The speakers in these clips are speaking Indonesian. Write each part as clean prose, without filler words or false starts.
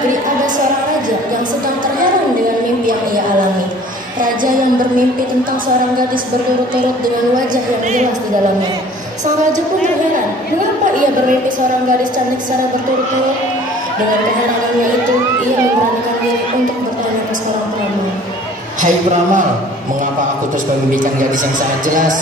negeri ada seorang raja yang sedang terheran dengan mimpi yang ia alami. Raja yang bermimpi tentang seorang gadis berturut-turut dengan wajah yang jelas di dalamnya. Sang raja pun terheran, mengapa ia bermimpi seorang gadis cantik secara berturut-turut? Dengan keheranannya itu, ia memberanikan diri untuk bertanya ke seorang peramal. Hai peramal, mengapa aku terus memimpikan gadis yang sangat jelas?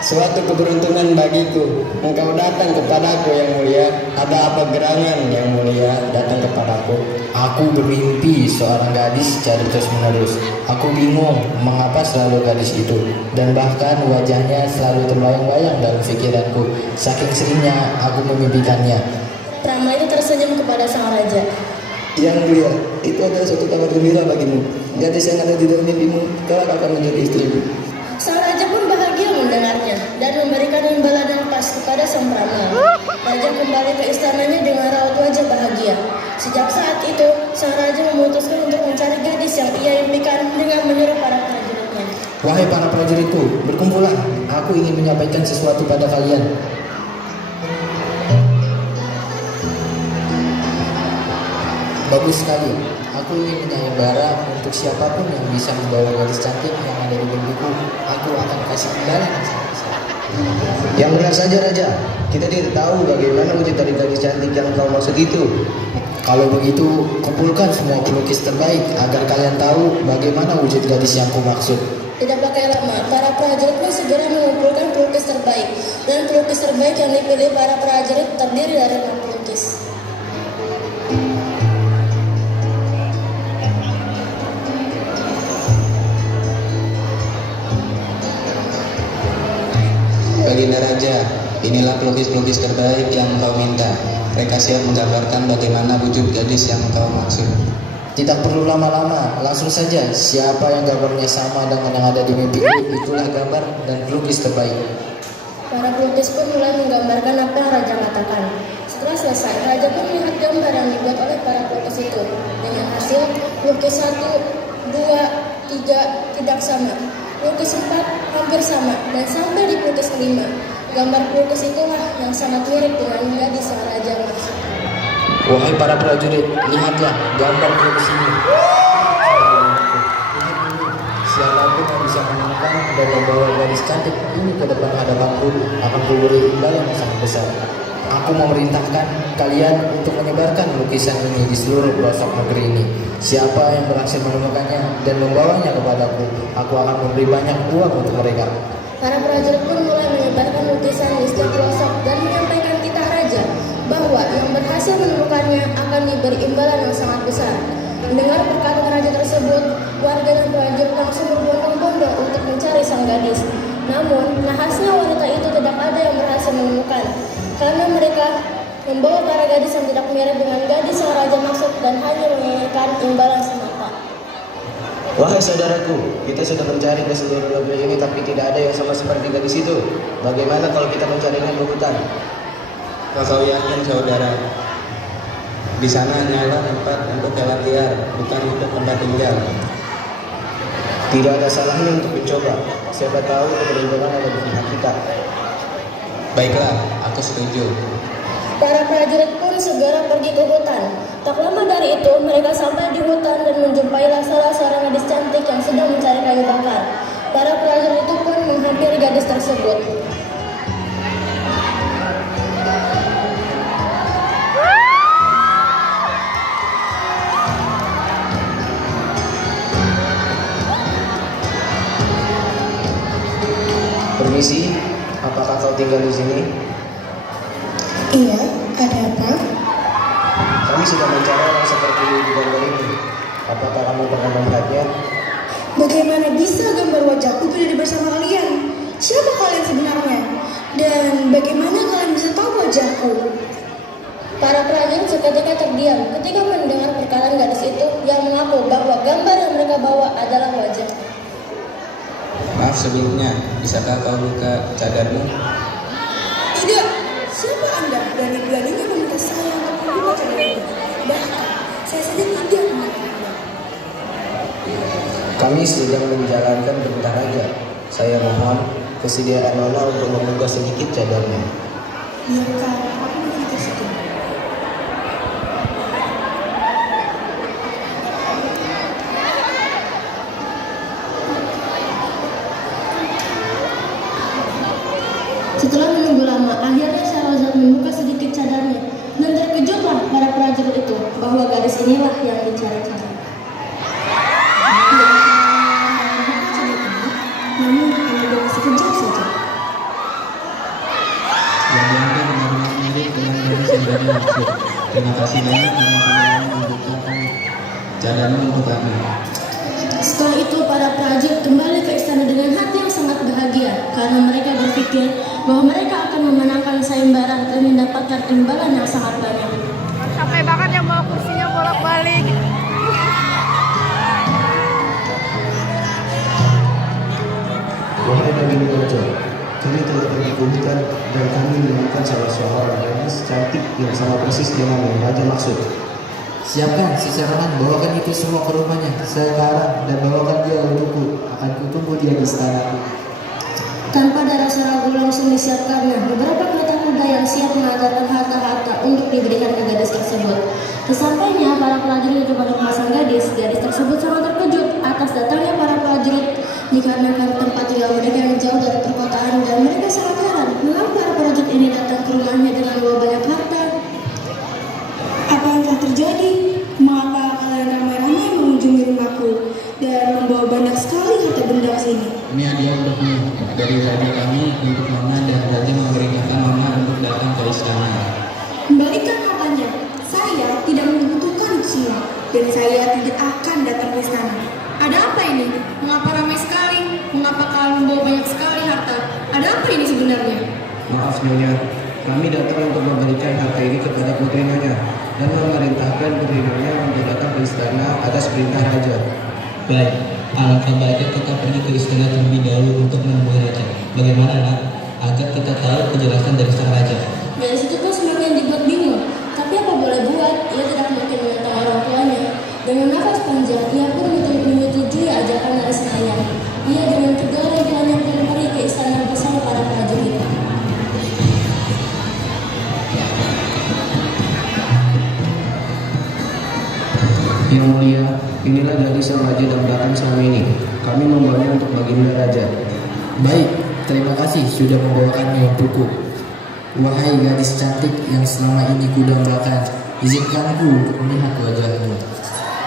Suatu keberuntungan bagiku, engkau datang kepadaku yang mulia. Ada apa gerangan yang mulia datang kepadaku? Aku bermimpi seorang gadis secara terus-menerus. Aku bingung mengapa selalu gadis itu, dan bahkan wajahnya selalu terbayang-bayang dalam pikiranku. Saking seringnya aku memimpikannya. Peramal itu tersenyum kepada sang raja. Yang mulia, itu adalah suatu kabar gembira bagimu. Gadis yang ada di dalam mimpimu kelak akan menjadi istrimu. Sang raja pun bahagia mendengarnya dan memberikan imbalan yang pas kepada sang peramal. Raja kembali ke istananya dengan raut wajah bahagia. Sejak saat itu, sang raja memutuskan untuk mencari gadis yang ia impikan dengan menyuruh para prajuritnya. Wahai para prajuritku, berkumpullah. Aku ingin menyampaikan sesuatu pada kalian. Bagus sekali. Aku ingin menyayembara untuk siapapun yang bisa membawa gadis cantik yang ada di mimpiku. Aku akan kasih imbalan yang sangat besar. Yang benar saja raja, kita tidak tahu bagaimana wujud dari gadis cantik yang kau maksud itu. Kalau begitu, kumpulkan semua pelukis terbaik agar kalian tahu bagaimana wujud gadis yang kumaksud. Tidak pakai lama, para prajurit pun segera mengumpulkan pelukis terbaik. Dan pelukis terbaik yang dipilih para prajurit terdiri dari 6 pelukis. Baginda Raja, inilah pelukis-pelukis terbaik yang engkau minta. Mereka siap menggambarkan bagaimana wujud gadis yang engkau maksud. Tidak perlu lama-lama, langsung saja. Siapa yang gambarnya sama dengan yang ada di mimpiku, itulah gambar dan pelukis terbaik. Para pelukis pun mulai menggambarkan apa yang raja katakan. Setelah selesai, raja pun melihat gambar yang dibuat oleh para pelukis itu. Dengan hasil, pelukis 1, 2, 3 tidak sama. Pelukis 4 hampir sama, dan sampai di pelukis 5. Gambar pelukis itulah yang sangat mirip dengan gadis yang raja maksud. Wahai para prajurit, lihatlah gambar pelukis ini. Siapapun yang bisa menemukan dan membawa gadis cantik ini ke depan hadapanku akan kuberi imbalan yang sangat besar. Aku memerintahkan kalian untuk menyebarkan lukisan ini di seluruh pelosok negeri ini. Siapa yang berhasil menemukannya dan membawanya kepadaku, aku akan memberi banyak uang untuk mereka. Para prajurit pun mulai menyebarkan lukisan di setiap pelosok dan menyampaikan titah raja bahwa yang berhasil menemukannya akan diberi imbalan yang sangat besar. Mendengar perkataan raja tersebut, warga dan prajurit langsung berbondong-bondong untuk mencari sang gadis. Namun, nahasnya wanita itu tidak ada yang berhasil menemukan, karena mereka membawa para gadis yang tidak mirip dengan gadis yang raja maksud dan hanya menginginkan imbalan semata. Wahai saudaraku, kita sudah mencari ke seluruh negeri ini tapi tidak ada yang sama seperti gadis itu. Bagaimana kalau kita mencarinya di hutan? Kau yakin saudara? Di sana hanyalah tempat untuk hewan liar, bukan untuk tempat tinggal. Tidak ada salahnya untuk mencoba. Siapa tahu keberuntungan ada di pihak kita. Baiklah, aku setuju. Para prajurit pun segera pergi ke hutan. Tak lama dari itu, mereka sampai di hutan dan menjumpailah salah seorang gadis cantik yang sedang mencari kayu bakar. Para prajurit itu pun menghampiri gadis tersebut. Permisi, apakah kau tinggal di sini? Iya, ada apa? Kami sudah mencari orang seperti di gambar ini. Apakah kamu pernah melihatnya? Bagaimana bisa gambar wajahku berdiri bersama kalian? Siapa kalian sebenarnya? Dan bagaimana kalian bisa tahu wajahku? Para prajurit seketika terdiam ketika mendengar perkataan gadis itu yang mengaku bahwa gambar yang mereka bawa adalah wajah. Maaf sebelumnya, bisakah kau buka cadarmu? Tidak, siapa Anda? Berani-beraninya meminta saya untuk membuka cadarku. Bahkan, saya saja tidak mengenal Anda. Kami sedang menjalankan perintah raja. Saya mohon kesediaan Nona untuk membuka sedikit cadarnya. Biarkan aku berpikir sedikit. Setelah menunggu lama, akhirnya Syahrazad membuka sedikit cadarnya dan terkejutlah para prajurit itu bahwa gadis inilah yang dicari-cari. Namun hanya sekejap saja. Yang dianggap benar-benar mirip dengan gadis yang tadi maksud. Terima kasih banyak karena sudah membukakan jalanmu untuk kami. Setelah itu para prajurit kembali ke istana dengan hati yang sangat bahagia karena mereka berpikir bahwa mereka akan memenangkan sayembara dan mendapatkan imbalan yang sangat banyak. Sampai banget yang bawa kursinya bolak-balik. Wahai Nabi Raja, kami telah pergi ke hutan dan kami menemukan salah seorang gadis cantik yang sama persis dengan yang Raja maksud. Siapkan seserangan, bawakan itu semua ke rumahnya sekarang dan bawakan dia untukku. Akan kutunggu dia di istanaku. Tanpa ada rasa ragu langsung disiapkannya beberapa kereta kuda yang siap mengantarkan harta-harta untuk diberikan ke gadis tersebut. Sesampainya para prajurit itu pada memasang gadis tersebut sangat terkejut atas datangnya para prajurit dikarenakan tempat tinggal mereka yang jauh dari perkotaan dan mereka sangat heran mengapa para prajurit ini datang ke rumahnya dengan membawa banyak harta. Apa yang telah terjadi? Mengapa kalian ramai-ramai mengunjungi rumahku dan membawa banyak sekali harta benda ke sini? Ini hadiah untukmu dari raja kami untuk Mama, dan raja memerintahkan Mama untuk datang ke istana. Kembalikan hartanya. Saya tidak membutuhkan itu semua dan saya tidak akan datang ke istana. Ada apa ini? Mengapa ramai sekali? Mengapa kalian membawa banyak sekali harta? Ada apa ini sebenarnya? Maaf Nyonya, kami datang untuk memberikan harta ini kepada Putri Nyonya dan memerintahkan Putri Nyonya untuk datang ke istana atas perintah Raja. Baik, alangkah baiknya kita pergi ke istana terlebih dahulu untuk menemui raja. Bagaimana nak? Agar kita tahu kejelasan dari sang raja. Gadis itu pun semakin dibuat bingung. Tapi apa boleh buat, ia tidak mungkin menentang orang tuanya. Dengan nafas panjang, ia pun menyetujui ajakan dari sang ayah. Ia dengan tegar rela pun pergi ke istana bersama para prajurit. Yang mulia, inilah gadis yang Raja dambakan selama ini. Kami membawanya untuk baginda Raja. Baik, terima kasih sudah membawakannya untukku. Wahai gadis cantik yang selama ini kudambakan, izinkanku untuk melihat wajahmu.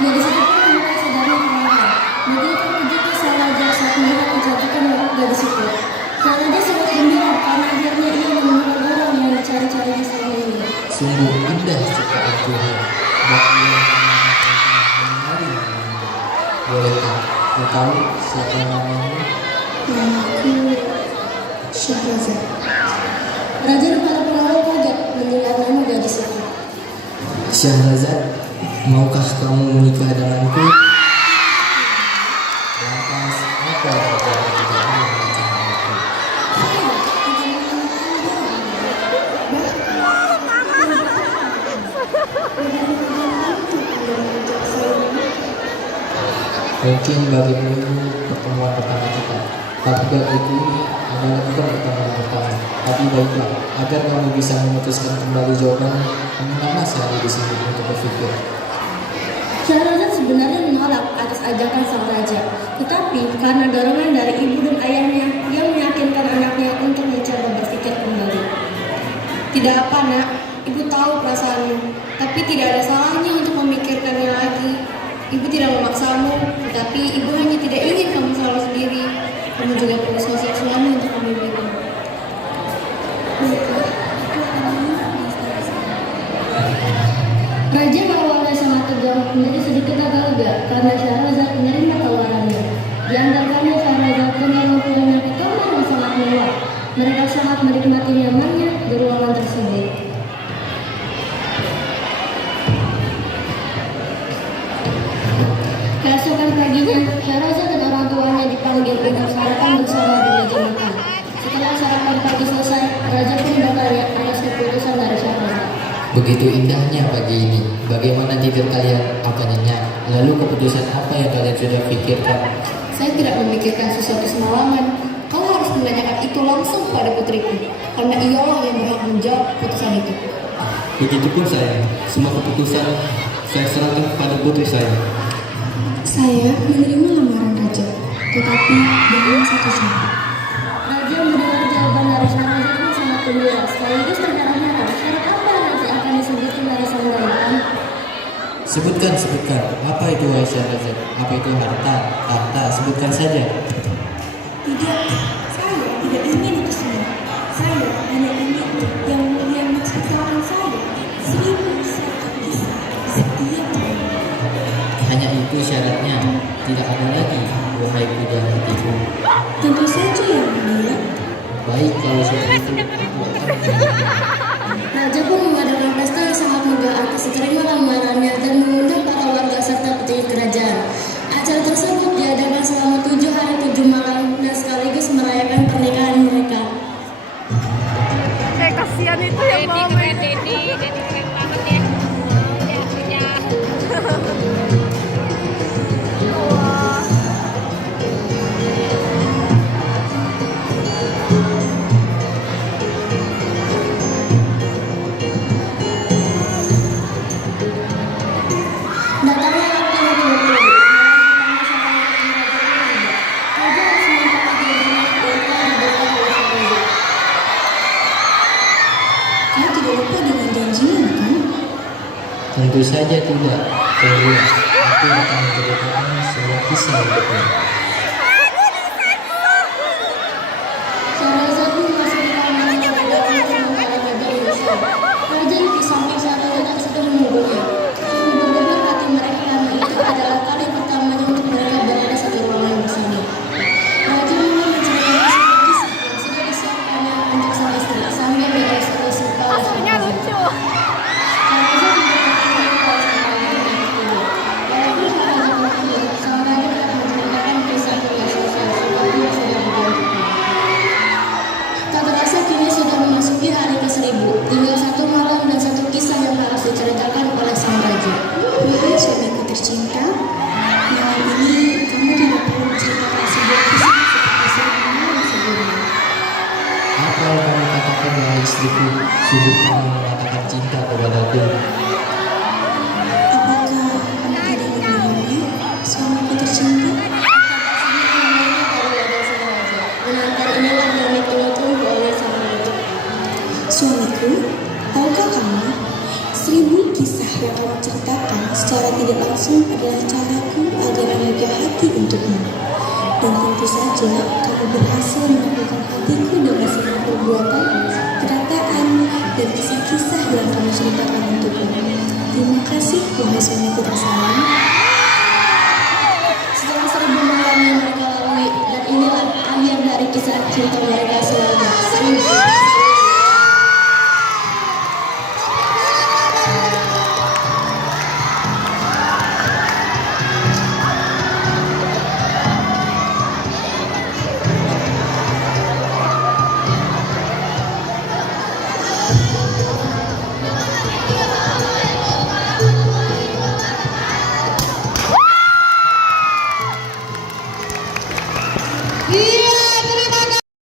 Gadis itu pun membuka sadarnya perlahan. Begitu terkejutnya sang raja saat melihat kecantikan gadis itu. Sang raja sangat gembira karena akhirnya ia menemukan orang yang dicari-carinya selama ini. Sungguh indah ciptaan Tuhan. Bagi yang mengenali namanya. Bolehkah kau tahu siapa namanya? Namaku Syahrazad. Raja dan para pengawal kaget mendengar nama gadis itu. Syahrazad, maukah kamu menikah denganku? Lantas apa yang terjadi di dalam rencanaku? Mungkin bagimu ini pertemuan pertama kita, tapi bagiku ini adalah bukan pertemuan pertama. Tapi baiklah, agar kamu bisa memutuskan kembali jawabanmu, mengenai saya di sini untuk berpikir. Syahrazad sebenarnya menolak atas ajakan sang raja, tetapi karena dorongan dari ibu dan ayahnya yang meyakinkan anaknya untuk mencoba berpikir kembali. Tidak apa nak, ibu tahu perasaanmu, tapi tidak ada salahnya untuk memikirkannya lagi. Ibu tidak memaksamu, tetapi ibu hanya tidak ingin kamu selalu sendiri. Kamu juga perlu sosok suami untuk membimbingmu. Raja yang awalnya sangat tegang menjadi sedikit agak lega karena Syahrazad menerima tawarannya. Di antaranya Syahrazad dengan mempunyai ke kamar yang sangat mewah. Mereka sangat menikmati nyamannya di ruangan tersebut. Keesokan paginya, Syahrazad dan orang tuanya dipanggil untuk sarapan bersama di meja makan. Setelah sarapan pagi selesai, Raja pun bertanya atas keputusan dari Syahrazad. Begitu indahnya pagi ini. Bagaimana tidur kalian? Apa nyenyak? Lalu keputusan apa yang kalian sudah pikirkan? Saya tidak memikirkan sesuatu semalaman. Kau harus menanyakan itu langsung kepada putriku, karena ialah yang berhak menjawab keputusan itu. Begitupun saya, semua keputusan saya serahkan kepada putri saya. Saya menerima lamaran raja, tetapi dengan satu syarat. Raja mendengar jawaban dari Syahrazad pun Sebutkan. Apa itu wahai Syahrazad? Apa itu harta? Harta, sebutkan saja. Tidak, saya tidak ingin itu semua. Saya hanya ingin yang mulia menceritakan saya 1001 kisah setiap malam. Hanya itu syaratnya. Tidak ada lagi, wahai pujaan hatiku. Tentu saja yang mulia. Baik, kalau seperti itu, aku akan menyanyikan. Raja pun mengadakan pesta yang sangat megah atas diterima lamarannya dan mengundang para warga serta petinggi kerajaan. Acara tersebut diadakan selama 7 hari 7 malam dan sekaligus merayakan pernikahan mereka. Kasihan itu yang bawa main. Dedi keren banget ya. Ya. Wah. Datangnya waktu yang tepat. Raja harus menempati dirinya mereka di bawah raja. Kau tidak lupa dengan janjimu, kan? Tentu saja tidak. Tunggu, aku akan menceritakan semua kisah hidupnya. Syahrazad memasuki kamar raja untuk menghadapi Barisha. Raja di samping Syahrazad sedang menunggunya. Sungguh berdebar hati mereka karena itu adalah kali pertamanya untuk mereka berada satu ruangan bersama. Raja mulai menceritakan semua kisah yang sudah disiapkannya untuk sang istri sambil berekspresi pada Aslinya Syahrazad. lucu. Syahrazad memberkati pada sang pangeran yang terpilih. Walaupun Syahrazad terpilih, sang raja tetap menceritakan kisah-kisah sosial seperti yang sudah dijanjikan. Tak terasa kini sudah memasuki hari ke-1000. Tinggal 1 malam dan 1 kisah yang harus diceritakan oleh sang raja. Wahai suamiku tercinta, malam ini kamu tidak perlu menceritakan sebuah kisah seperti malam sebelumnya. Apa yang kamu katakan, wahai istriku? Sungguh kamu mengatakan cinta kepadaku. Apakah kamu tidak mengenalnya, suamiku tercinta? Menantar inilah yang ditunggu-tunggu oleh sang raja. Suamiku, tahukah kamu, 1000 kisah yang kamu ceritakan secara tidak langsung adalah caraku agar menjaga hati untukmu. Dan tentu saja kamu berhasil menaklukkan hatiku dengan semua perbuatan, perkataan, dan kisah-kisah yang kamu ceritakan untukku. Terima kasih, wahai suamiku tersayang. Setelah 1000 malam yang mereka lalui, dan inilah akhir dari kisah cinta mereka